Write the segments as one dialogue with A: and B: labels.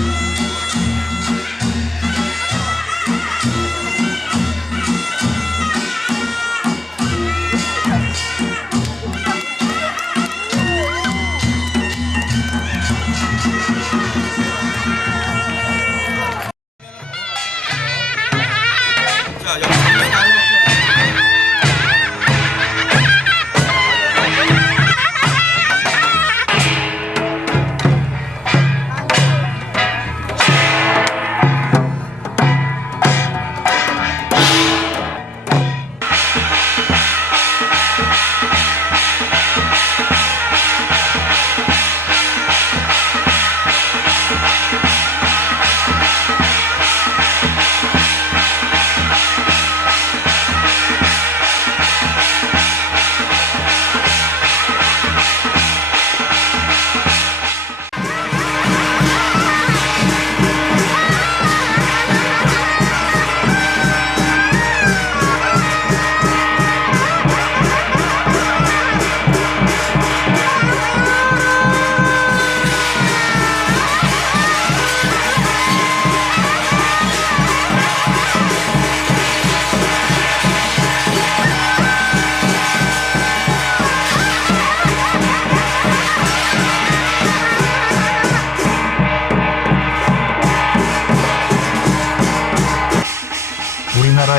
A: 자,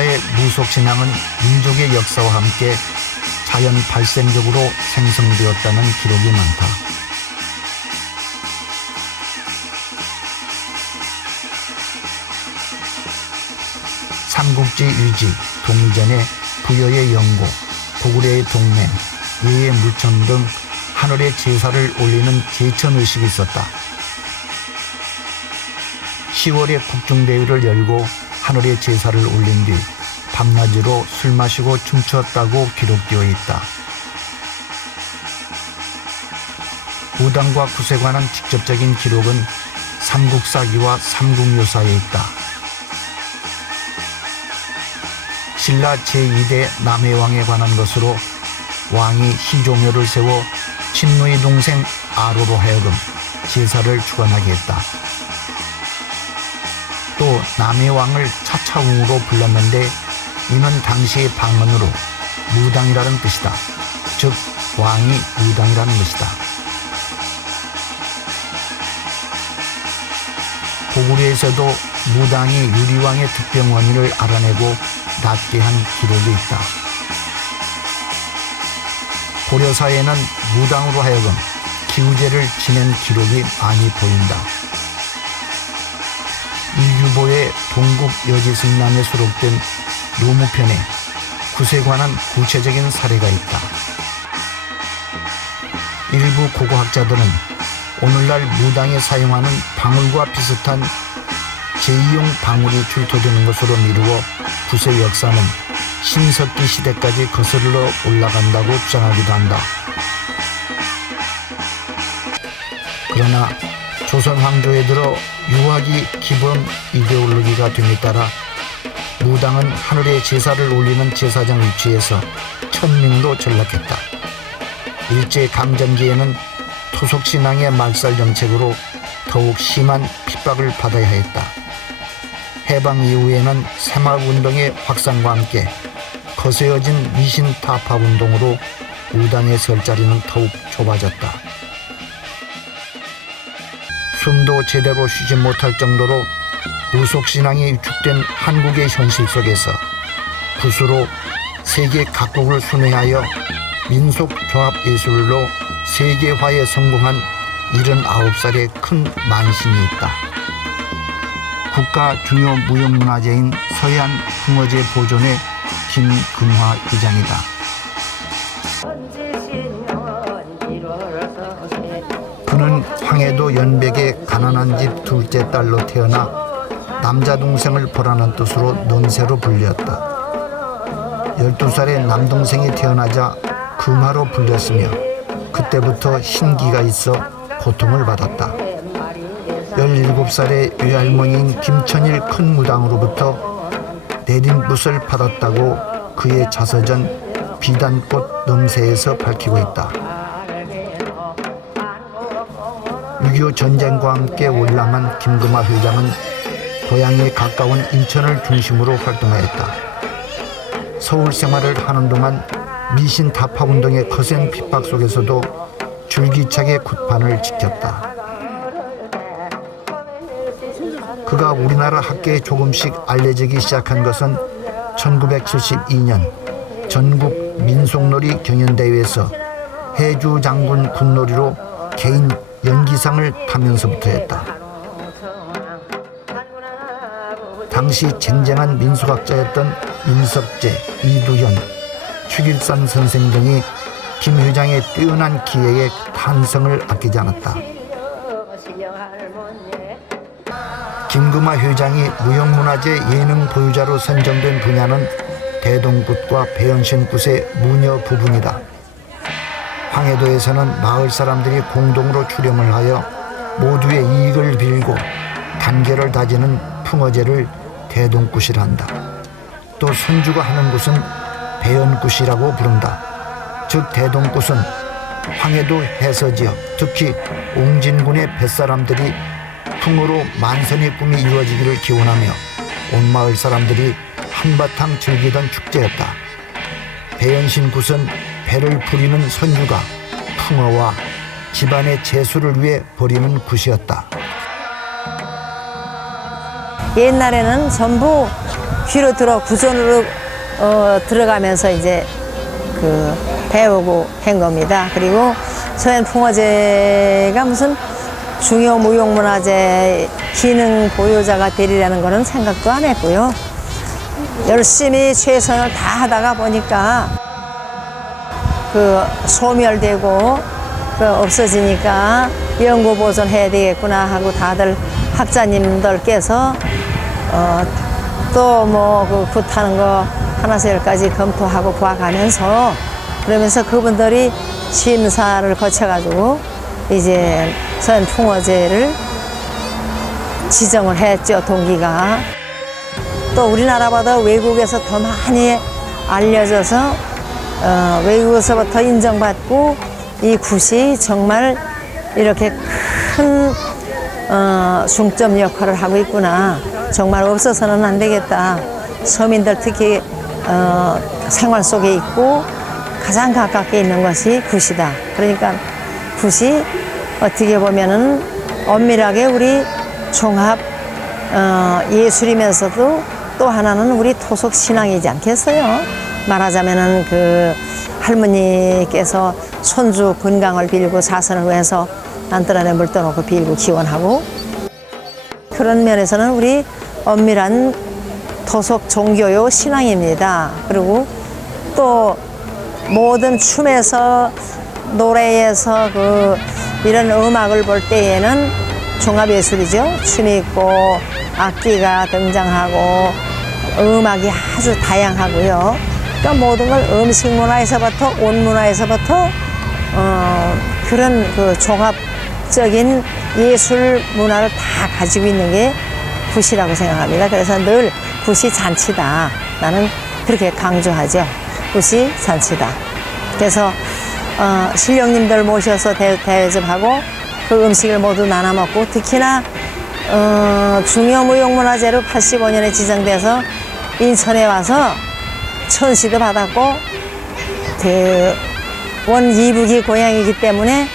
B: 우리나라의 무속신앙은 민족의 역사와 함께 자연 발생적으로 생성되었다는 기록이 많다. 삼국지 유지, 동전의 부여의 영고, 고구려의 동맹, 예의 물천 등 하늘의 제사를 올리는 제천의식이 있었다. 10월에 국중대회를 열고 하늘의 제사를 올린 뒤 밤낮으로 술 마시고 춤추었다고 기록되어 있다. 무당과 구세에 관한 직접적인 기록은 삼국사기와 삼국묘사에 있다. 신라 제2대 남해왕에 관한 것으로 왕이 희조묘를 세워 친노의 동생 아로로 하여금 제사를 주관하게 했다. 또 남해왕을 차차웅으로 불렀는데 이는 당시의 방언으로 무당이라는 뜻이다. 즉 왕이 무당이라는 것이다. 고구려에서도 무당이 유리왕의 득병 원인을 알아내고 낫게 한 기록이 있다. 고려사에는 무당으로 하여금 기우제를 지낸 기록이 많이 보인다. 동국 여지승남에 수록된 노무편에 굿에 관한 구체적인 사례가 있다. 일부 고고학자들은 오늘날 무당에 사용하는 방울과 비슷한 제2용 방울이 출토되는 것으로 미루어 굿의 역사는 신석기 시대까지 거슬러 올라간다고 주장하기도 한다. 그러나 조선 황조에 들어 유학이 기본 이데올로기가 됨에 따라 무당은 하늘에 제사를 올리는 제사장 위치에서 천민으로 전락했다. 일제 강점기에는 토속신앙의 말살 정책으로 더욱 심한 핍박을 받아야 했다. 해방 이후에는 새마을운동의 확산과 함께 거세어진 미신 타파 운동으로 무당의 설 자리는 더욱 좁아졌다. 숨도 제대로 쉬지 못할 정도로 무속신앙이 위축된 한국의 현실 속에서 굿으로 세계 각국을 순회하여 민속조합예술로 세계화에 성공한 79살의 큰 만신이 있다. 국가 중요 무형문화재인 서해안 풍어제 보존의 김금화 의장이다. 그는 황해도 연백의 가난한 집 둘째 딸로 태어나 남자 동생을 보라는 뜻으로 논새로 불렸다. 12살에 남동생이 태어나자 금화로 불렸으며 그때부터 신기가 있어 고통을 받았다. 17살에 외할머니인 김천일 큰 무당으로부터 내린붓을 받았다고 그의 자서전 비단꽃 넘새에서 밝히고 있다. 6.25 전쟁과 함께 월남한 김금화 회장은 고향에 가까운 인천을 중심으로 활동하였다. 서울 생활을 하는 동안 미신 타파 운동의 거센 핍박 속에서도 줄기차게 굿판을 지켰다. 그가 우리나라 학계에 조금씩 알려지기 시작한 것은 1972년 전국 민속놀이 경연대회에서 해주 장군 군놀이로 개인 연기상을 타면서부터였다. 당시 쟁쟁한 민俗학자였던 임석재, 이두현, 추길산 선생 등이 김 회장의 뛰어난 기획에 탄성을 아끼지 않았다. 김금화 회장이 무형문화재 예능 보유자로 선정된 분야는 대동굿과 배현신굿의 무녀 부분이다. 황해도에서는 마을 사람들이 공동으로 출연을 하여 모두의 이익을 빌고 단계를 다지는 풍어제를 대동굿이라 한다. 또 손주가 하는 굿은 배연굿이라고 부른다. 즉 대동굿은 황해도 해서지역 특히 옹진군의 뱃사람들이 풍어로 만선의 꿈이 이루어지기를 기원하며 온 마을 사람들이 한바탕 즐기던 축제였다. 배연신 굿은 배를 부리는 선주가 풍어와 집안의 재수를 위해 벌이는 굿이었다.
A: 옛날에는 전부 귀로 들어 구전으로 어, 들어가면서 이제 그 배우고 한 겁니다. 그리고 서현 풍어제가 무슨 중요 무용문화재 기능 보유자가 되리라는 거는 생각도 안 했고요. 열심히 최선을 다하다가 보니까 그 소멸되고 그 없어지니까 연구 보존해야 되겠구나 하고 다들 학자님들께서 어, 또뭐 그 굿하는 거 하나서 열까지 검토하고 봐가면서 그러면서 그분들이 심사를 거쳐가지고 이제 선 풍어제를 지정을 했죠 동기가. 또 우리나라보다 외국에서 더 많이 알려져서 어, 외국에서부터 인정받고 이 굿이 정말 이렇게 큰 어, 중점 역할을 하고 있구나. 정말 없어서는 안 되겠다. 서민들 특히 어, 생활 속에 있고 가장 가깝게 있는 것이 굿이다. 그러니까 굿이 어떻게 보면은 엄밀하게 우리 종합 어, 예술이면서도 또 하나는 우리 토속 신앙이지 않겠어요? 말하자면은 그 할머니께서 손주 건강을 빌고 사선을 위해서 안뜰안에 물 떠놓고 빌고 기원하고 그런 면에서는 우리 엄밀한 토속 종교요 신앙입니다. 그리고 또 모든 춤에서 노래에서 그 이런 음악을 볼 때에는 종합예술이죠. 춤이 있고 악기가 등장하고 음악이 아주 다양하고요. 그러니까 모든 걸 음식 문화에서부터 옷 문화에서부터 어, 그런 그 종합적인 예술 문화를 다 가지고 있는 게 굿이라고 생각합니다. 그래서 늘 굿이 잔치다. 나는 그렇게 강조하죠. 굿이 잔치다. 그래서 어, 신령님들 모셔서 대, 대접하고 그 음식을 모두 나눠 먹고 특히나 어, 중요무형문화재로 85년에 지정돼서 인천에 와서 천시도 받았고 대원 이북이 고향이기 때문에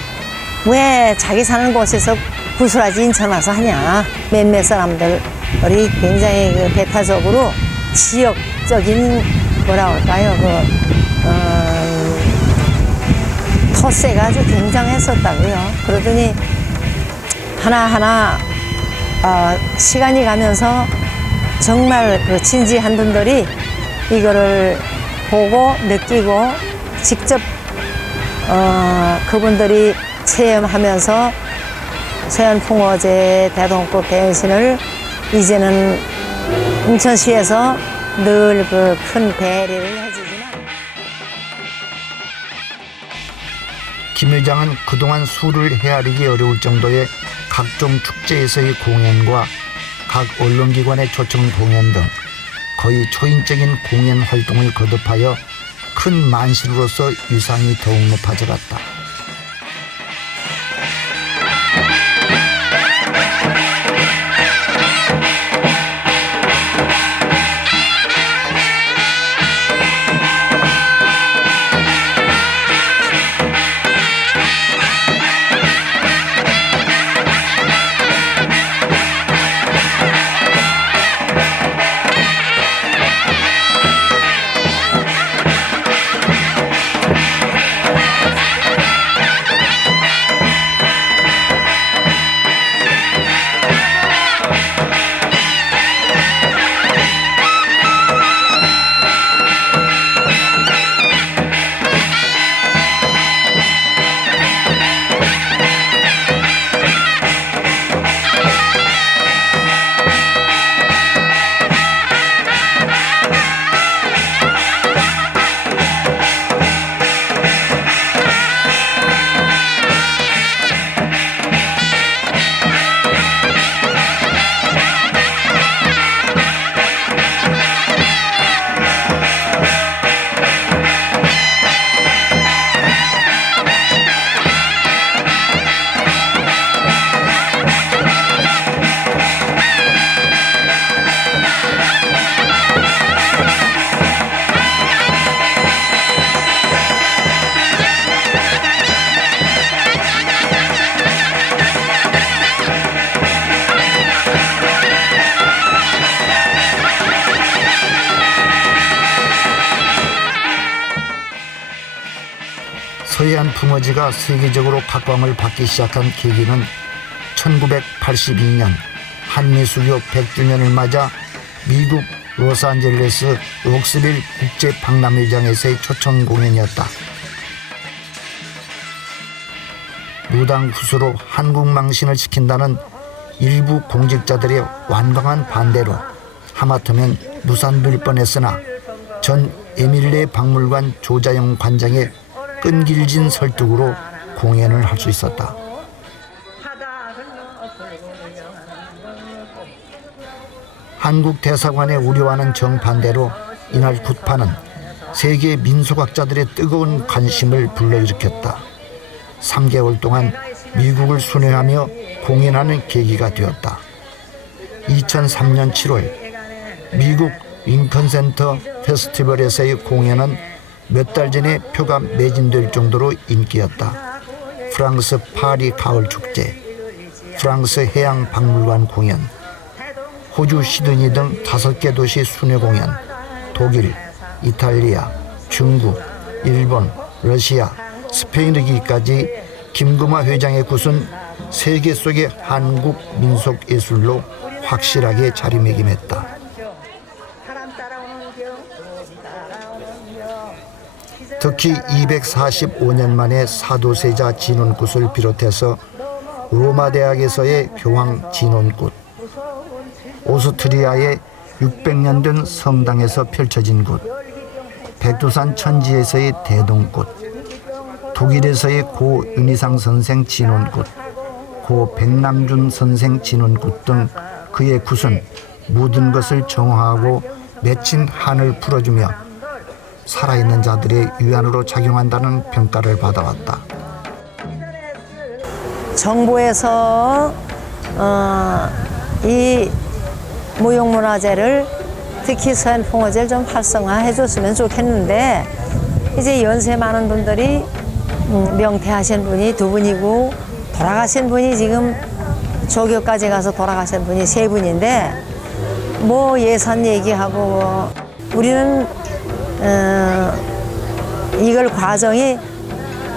A: 왜 자기 사는 곳에서 구슬하지 인천 와서 하냐. 몇몇 사람들이 굉장히 그 배타적으로 지역적인 뭐라 할까요? 그 어, 텃세가 아주 굉장했었다고요. 그러더니 하나하나 어, 시간이 가면서 정말 그 진지한 분들이 이거를 보고 느끼고 직접 어, 그분들이 체험하면서 서현풍어제 대동급 대연신을 이제는 인천시에서 늘 그큰 대리를 해주지만
B: 김 회장은 그동안 수를 헤아리기 어려울 정도의 각종 축제에서의 공연과 각 언론기관의 초청 공연 등 거의 초인적인 공연 활동을 거듭하여 큰 만신으로서 위상이 더욱 높아져갔다. 가 세계적으로 각광을 받기 시작한 계기는 1982년 한미수교 100주년을 맞아 미국 로스앤젤레스 록스빌 국제 박람회장에서의 초청 공연이었다. 무당 후수로 한국 망신을 시킨다는 일부 공직자들의 완강한 반대로 하마터면 무산될 뻔했으나 전 에밀레 박물관 조자영 관장의 끈질긴 설득으로 공연을 할 수 있었다. 한국 대사관의 우려와는 정반대로 이날 굿파는 세계 민속학자들의 뜨거운 관심을 불러일으켰다. 3개월 동안 미국을 순회하며 공연하는 계기가 되었다. 2003년 7월 미국 링컨센터 페스티벌에서의 공연은 몇 달 전에 표가 매진될 정도로 인기였다. 프랑스 파리 가을 축제, 프랑스 해양 박물관 공연, 호주 시드니 등 다섯 개 도시 순회 공연, 독일, 이탈리아, 중국, 일본, 러시아, 스페인이기까지 김금화 회장의 굿은 세계 속의 한국 민속 예술로 확실하게 자리매김했다. 특히 245년 만에 사도세자 진원굿을 비롯해서 로마 대학에서의 교황 진원굿, 오스트리아의 600년 된 성당에서 펼쳐진 곳, 백두산 천지에서의 대동꽃, 독일에서의 고 윤희상 선생 진원꽃, 고 백남준 선생 진원꽃 등 그의 굿은 모든 것을 정화하고 맺힌 한을 풀어주며 살아있는 자들의 위안으로 작용한다는 평가를 받아왔다.
A: 정부에서 어, 이 무용문화재를 특히 서현풍어제를 좀 활성화해 줬으면 좋겠는데 이제 연세 많은 분들이 음, 명퇴하신 분이 두 분이고 돌아가신 분이 지금 조교까지 가서 돌아가신 분이 세 분인데 뭐 예산 얘기하고 뭐 우리는 어, 이걸 과정이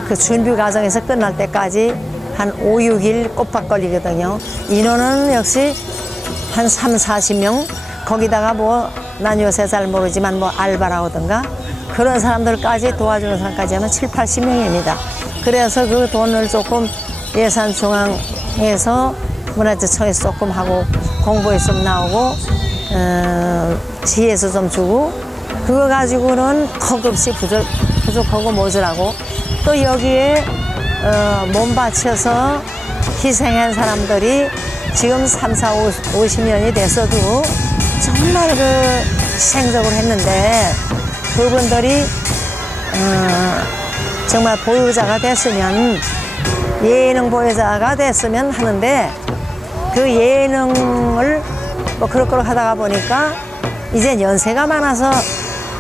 A: 그 준비 과정에서 끝날 때까지 한 5, 6일 꼬박 걸리거든요. 인원은 역시 한 3, 40명 거기다가 뭐 난 요새 잘 모르지만 뭐 알바라든가 그런 사람들까지 도와주는 사람까지 하면 7, 80명입니다. 그래서 그 돈을 조금 예산 중앙에서 문화재청에서 조금 하고 공부에 좀 나오고 어, 지에서 좀 주고 그거 가지고는 턱없이 부족, 부족하고 모자라고. 또 여기에 어, 몸 바쳐서 희생한 사람들이 지금 3, 4, 5, 50년이 됐어도 정말 그 희생적으로 했는데 그분들이 어, 정말 보유자가 됐으면 예능 보유자가 됐으면 하는데 그 예능을 뭐 그럭그럭 하다가 보니까 이제 연세가 많아서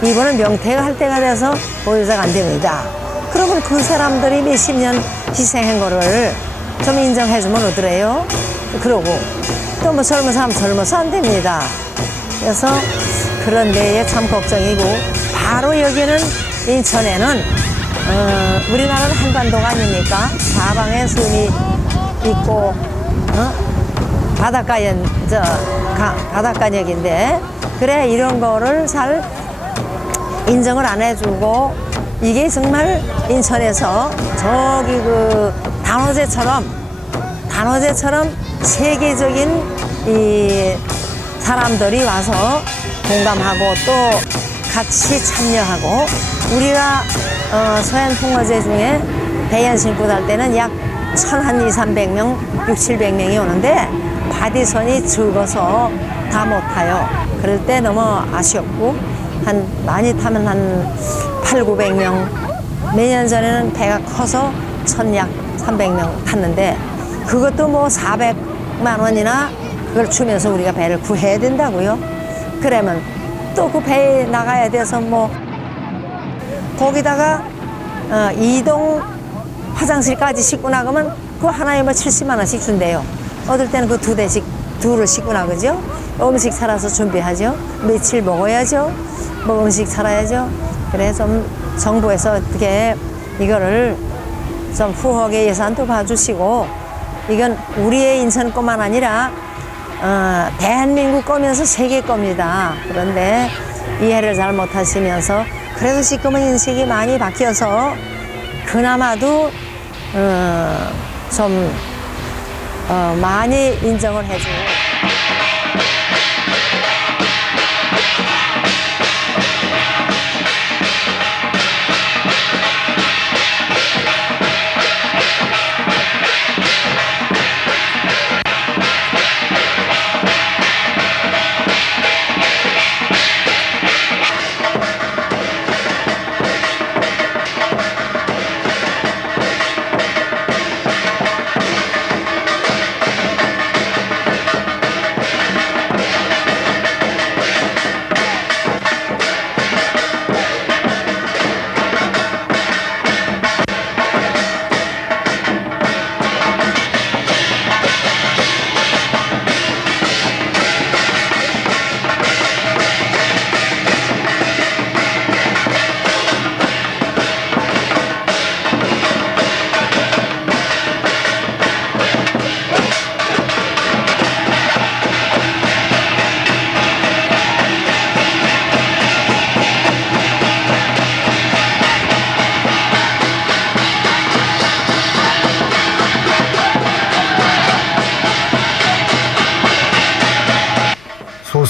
A: 이번은 명퇴가 할 때가 돼서 보유자가 안 됩니다. 그러면 그 사람들이 몇십 년 희생한 거를 좀 인정해주면 어떠래요? 그러고 또 뭐 젊은 사람 젊어서 안 됩니다. 그래서 그런 데에 참 걱정이고 바로 여기는 인천에는 어, 우리나라는 한반도가 아닙니까? 사방에 섬이 있고 어? 바닷가연 저 가, 바닷가 역인데 그래 이런 거를 잘 인정을 안 해주고 이게 정말 인천에서 저기 그 단오제처럼 단오제처럼 세계적인 이 사람들이 와서 공감하고 또 같이 참여하고 우리가 어, 서해안 풍어제 중에 배연 신고 달 때는 약 천 한 이, 삼백 명, 육, 칠백 명이 오는데 바디선이 적어서 다 못 타요. 그럴 때 너무 아쉬웠고 한 많이 타면 한 8, 900명. 몇 년 전에는 배가 커서 천약 300명 탔는데 그것도 뭐 400만 원이나 그걸 주면서 우리가 배를 구해야 된다고요. 그러면 또 그 배에 나가야 돼서 뭐 거기다가 어, 이동 화장실까지 싣고 나가면 그 하나에 뭐 70만 원씩 준대요. 어떨 때는 그 두 대씩 둘을 싣고 나가죠. 음식 사라서 준비하죠. 며칠 먹어야죠. 뭐 음식 살아야죠. 그래 좀 정부에서 어떻게 이거를 좀 후하게 예산도 봐주시고 이건 우리의 인천뿐만 아니라 어, 대한민국 거면서 세계 겁니다. 그런데 이해를 잘 못하시면서 그래도 지금은 인식이 많이 바뀌어서 그나마도 어, 좀 어, 많이 인정을 해주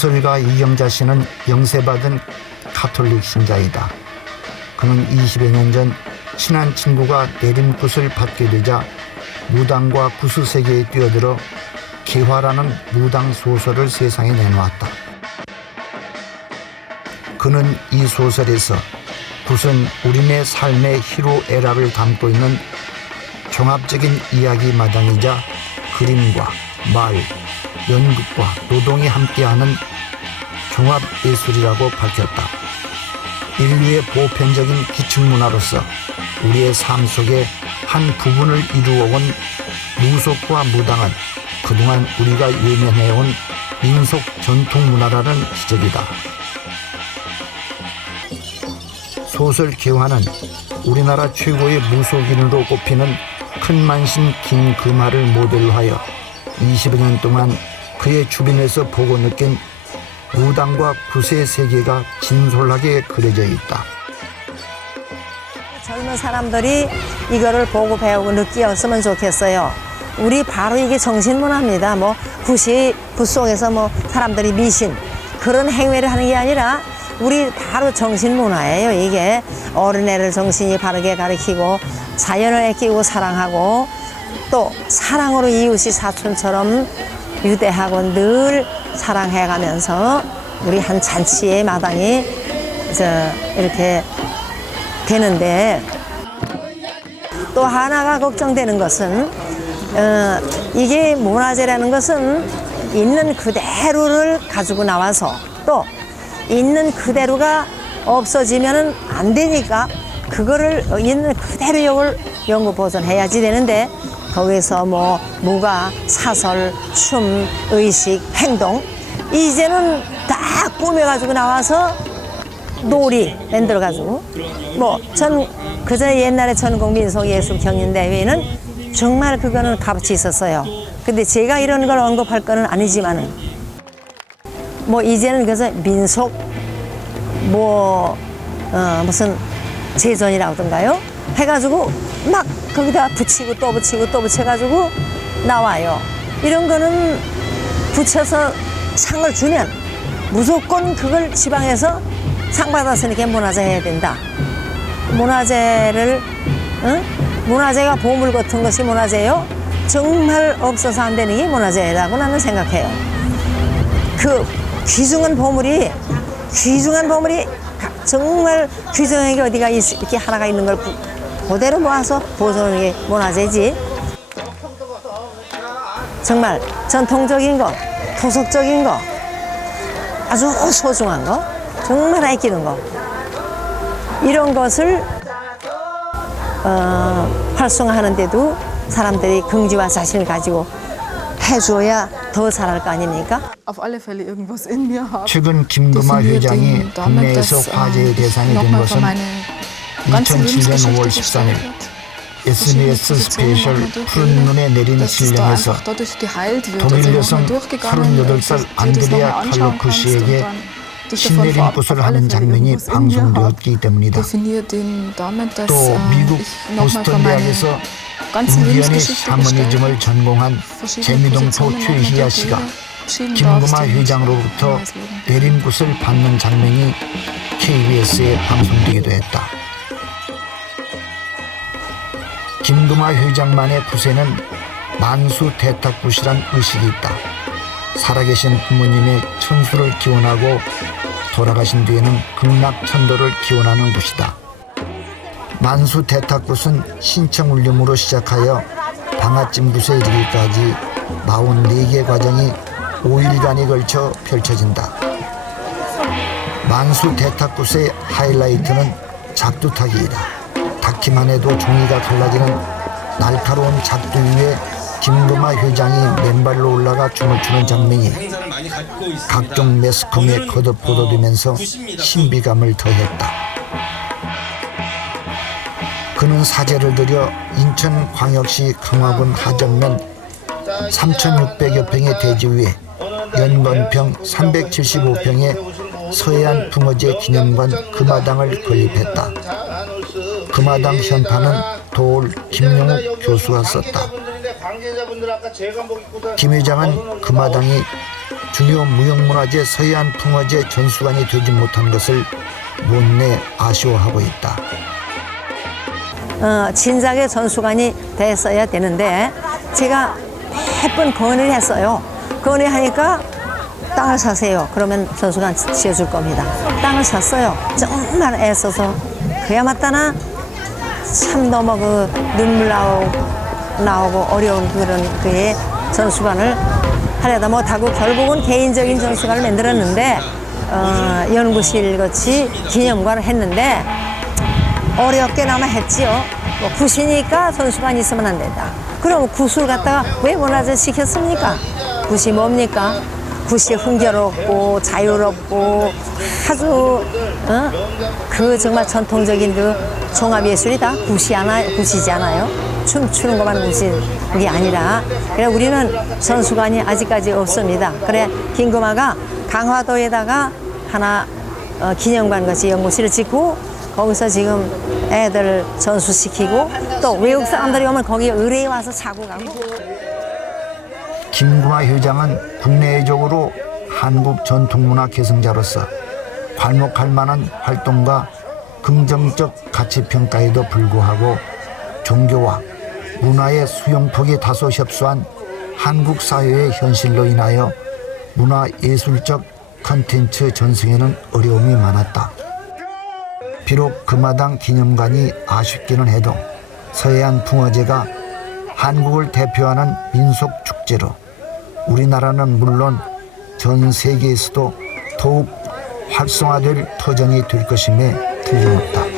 A: 고
B: 소설가 이경자 씨는 영세받은 가톨릭 신자이다. 그는 20여 년 전 친한 친구가 내림굿을 받게 되자 무당과 구수 세계에 뛰어들어 개화라는 무당 소설을 세상에 내놓았다. 그는 이 소설에서 굿은 우리네 삶의 희로애락을 담고 있는 종합적인 이야기 마당이자 그림과 말, 연극과 노동이 함께하는 종합 예술이라고 밝혔다. 인류의 보편적인 기층문화로서 우리의 삶 속의 한 부분을 이루어온 무속과 무당은 그동안 우리가 외면해온 민속 전통 문화라는 지적이다. 소설 개화는 우리나라 최고의 무속인으로 꼽히는 큰만신 김금하를 모델로 하여 20여 년 동안 그의 주변에서 보고 느낀 무당과 구세의 세계가 진솔하게 그려져 있다.
A: 젊은 사람들이 이거를 보고 배우고 느끼었으면 좋겠어요. 우리 바로 이게 정신문화입니다. 뭐 굿이 굿 속에서 뭐 사람들이 미신 그런 행위를 하는 게 아니라 우리 바로 정신문화예요. 이게 어린애를 정신이 바르게 가르치고 자연을 아끼고 사랑하고 또 사랑으로 이웃이 사촌처럼 유대하고 늘 사랑해가면서 우리 한 잔치의 마당이 저 이렇게 되는데 또 하나가 걱정되는 것은 어, 이게 문화재라는 것은 있는 그대로를 가지고 나와서 또 있는 그대로가 없어지면은 안 되니까 그거를 있는 그대로 이걸 연구 보존해야지 되는데 거기서 뭐 무가 사설 춤 의식 행동 이제는 다 꾸며가지고 나와서 놀이 만들어가지고 뭐 전 그저 옛날에 전국민속예술 경연대회는 정말 그거는 값이 있었어요. 근데 제가 이런 걸 언급할 거는 아니지만은 뭐 이제는 그래서 민속 뭐 어, 무슨 제전이라든가요 해가지고 막 거기다 붙이고 또 붙이고 또 붙여가지고 나와요. 이런 거는 붙여서 상을 주면 무조건 그걸 지방에서 상 받았으니까 문화재 해야 된다. 문화재를 응? 문화재가 보물 같은 것이 문화재요? 정말 없어서 안 되는 게 문화재라고 나는 생각해요. 그 귀중한 보물이 귀중한 보물이 가- 정말 귀중한 게 어디가 있, 이렇게 하나가 있는 걸 구- 그대로 모아서 보존하는 게 문화재지. 정말 전통적인 거, 토속적인 거, 아주 소중한 거, 정말 아끼는 거. 이런 것을 어, 활성화하는데도 사람들이 긍지와 자신을 가지고 해줘야 더 잘할 거 아닙니까?
B: 최근
C: definiert
B: 회장이 국내에서 화제의
C: ähm,
B: 대상이 된 것은 2007년 5월
C: Lebensgeschichte
B: 13일
C: gesprochen wird.
B: SNS 스페셜 푸른 눈에 내린 실령에서 독일 여성 38살 안드레아 칼로크 씨에게 신내림 구슬을 하는 장면이 방송되었기 때문이다. 또 미국 보스턴 대학에서 인디언의 샤머니즘을 전공한 재미동포 최희아 씨가 김구마 회장으로부터 내림굿을 받는 장면이 KBS에 방송되기도 했다. 김구마 회장만의 굿에는 만수 대탁굿이란 의식이 있다. 살아계신 부모님의 천수를 기원하고 돌아가신 뒤에는 극락천도를 기원하는 굿이다. 만수 대탁굿은 신청 울림으로 시작하여 방아찜 굿에 이르기까지 44개 과정이 5일간에 걸쳐 펼쳐진다. 만수 대탁굿의 하이라이트는 작두타기이다. 닿기만 해도 종이가 갈라지는 날카로운 작두 위에 김금아 회장이 맨발로 올라가 춤을 추는 장면이 각종 매스컴에 거듭 보도되면서 신비감을 더했다. 그는 사제를 들여 인천광역시 강화군 하정면 3,600여 평의 대지 위에 연건평 375평의 서해안 붕어제 기념관 금화당을 건립했다. 금화당 현판은 도올 김용욱 교수가 썼다. 김 회장은 금화당이 중요 무형문화재 서해안 붕어제 전수관이 되지 못한 것을 못내 아쉬워하고 있다.
A: 어, 진작에 전수관이 됐어야 되는데 제가 몇번 건의를 했어요. 건의하니까 땅을 사세요. 그러면 전수관 지어줄 겁니다. 땅을 샀어요. 정말 애써서 그야 맞다나 참 너무 그 눈물 나오고, 나오고 어려운 그런 그의 전수관을 하려다 못하고 결국은 개인적인 전수관을 만들었는데 어, 연구실 같이 기념관을 했는데 어렵게나마 했지요. 뭐 굿이니까 전수관 있으면 안 된다. 그럼 굿을 갖다가 왜 문화재 시켰습니까? 굿이 뭡니까? 굿이 흥겨롭고 자유롭고 아주 어? 그 정말 전통적인 그 종합예술이다. 굿이 하나 굿이지 않아요? 춤추는 것만 굿이 게 아니라 그래 우리는 전수관이 아직까지 없습니다. 그래 김금아가 강화도에다가 하나 어, 기념관 같이 연구실을 짓고 거기서 지금 애들 전수시키고 또 외국 사람들이 오면 거기 의뢰에 와서 자고 가고
B: 김구마 회장은 국내적으로 한국 전통문화 계승자로서 괄목할 만한 활동과 긍정적 가치 평가에도 불구하고 종교와 문화의 수용폭이 다소 협소한 한국 사회의 현실로 인하여 문화 예술적 컨텐츠 전승에는 어려움이 많았다. 비록 금화당 기념관이 아쉽기는 해도 서해안 붕어제가 한국을 대표하는 민속 축제로 우리나라는 물론 전 세계에서도 더욱 활성화될 터전이 될 것임에 틀림없다.